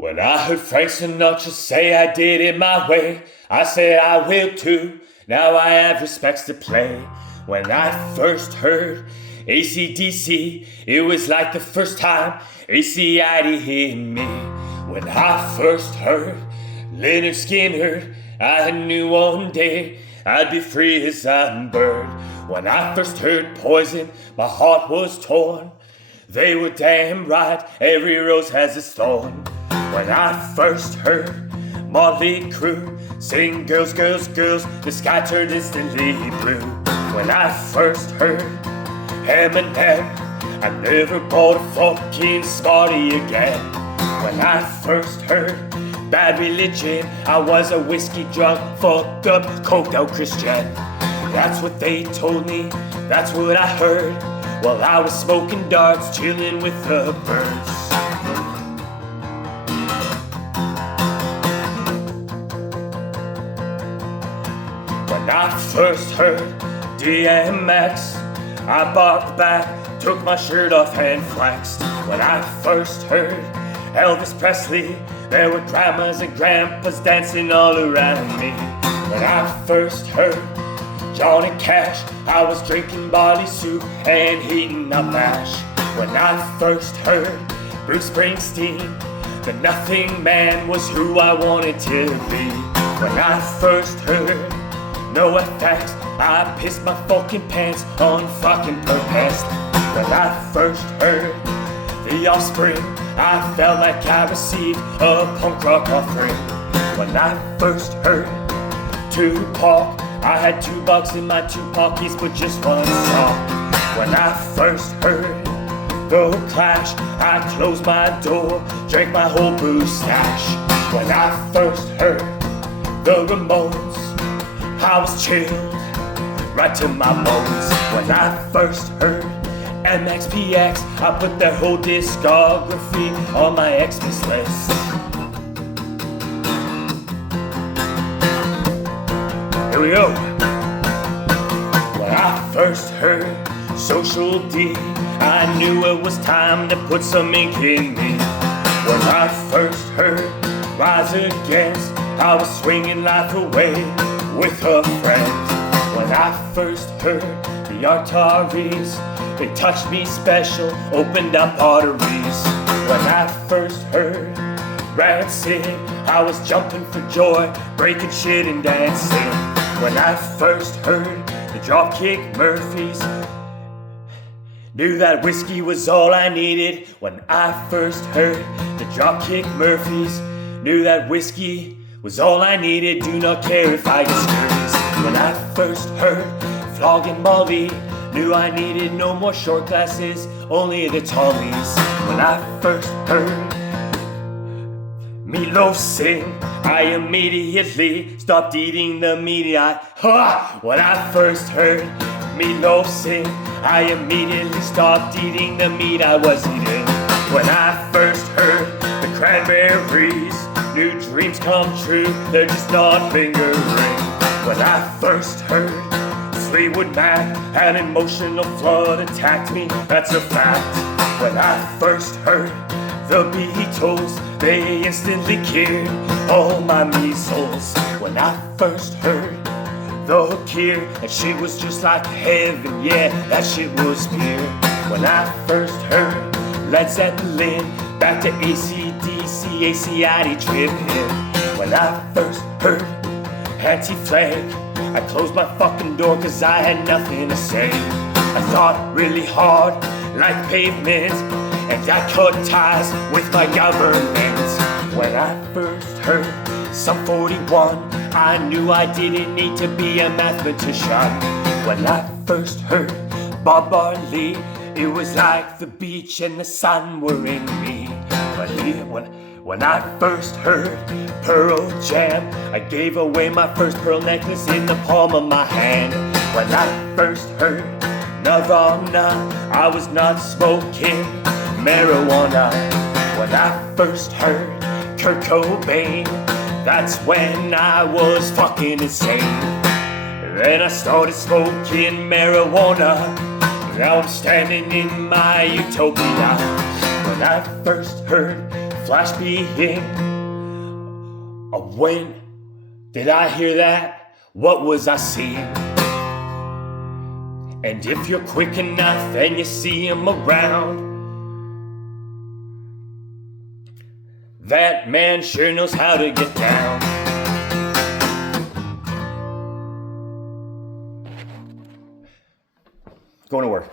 When I heard Frank Sinatra say I did it my way, I said I will too. Now I have respects to play. When I first heard AC/DC, it was like the first time ACID hit me. When I first heard Leonard Skinner, I knew one day I'd be free as a bird. When I first heard Poison, my heart was torn. They were damn right, every rose has its thorn. When I first heard Motley Crue sing Girls, Girls, Girls, the sky turned instantly blue. When I first heard Eminem, I never bought a fucking Smartie again. When I first heard Bad Religion, I was a whiskey drunk, fucked up, coked out Christian. That's what they told me, that's what I heard, while I was smoking darts, chilling with the birds. When I first heard DMX, I barked back, took my shirt off and flexed. When I first heard Elvis Presley, there were grandmas and grandpas dancing all around me. When I first heard Johnny Cash, I was drinking barley soup and heating up mash. When I first heard Bruce Springsteen, the Nothing Man was who I wanted to be. When I first heard No Effects, I pissed my fucking pants on fucking purpose. When I first heard The Offspring, I felt like I received a punk rock offering. When I first heard Tupac, I had $2 in my two pockets, but just one song. When I first heard The Clash, I closed my door, drank my whole booze stash. When I first heard The Ramones, I was chilled right to my bones. When I first heard MXPX, I put their whole discography on my Xmas list. Here we go. When I first heard Social D, I knew it was time to put some ink in me. When I first heard Rise Against, I was swinging life away with a friend. When I first heard the Artaries, they touched me special, opened up arteries. When I first heard Rancid, I was jumping for joy, breaking shit and dancing. When I first heard the Dropkick Murphys, knew that whiskey was all I needed. When I first heard the Dropkick Murphys, knew that whiskey was all I needed. Do not care if I get scurries. When I first heard Flogging Molly, knew I needed no more short glasses, only the tallies. When I first heard Meatloaf sing, I immediately stopped eating the meat. When I first heard Meatloaf sing, I immediately stopped eating the meat I was eating. When I first heard the Cranberries, new dreams come true, they're just not lingering. When I first heard Fleetwood Mac, an emotional flood attacked me, that's a fact. When I first heard the Beatles, they instantly cured all my measles. When I first heard The Cure, and she was just like heaven, yeah, that shit was beer. When I first heard Led Zeppelin, back to AC/DC, ACID tripping. When I first heard Anti-Flag, I closed my fucking door cause I had nothing to say. I thought really hard like pavement, and I cut ties with my government. When I first heard Sum 41, I knew I didn't need to be a mathematician. When I first heard Bob Marley, it was like the beach and the sun were in me. When I first heard Pearl Jam, I gave away my first pearl necklace in the palm of my hand. When I first heard Nirvana, I was not smoking marijuana. When I first heard Kurt Cobain, that's when I was fucking insane. Then I started smoking marijuana, now I'm standing in my utopia. When I first heard flash being. When did I hear that? What was I seeing? And if you're quick enough and you see him around, that man sure knows how to get down. Going to work.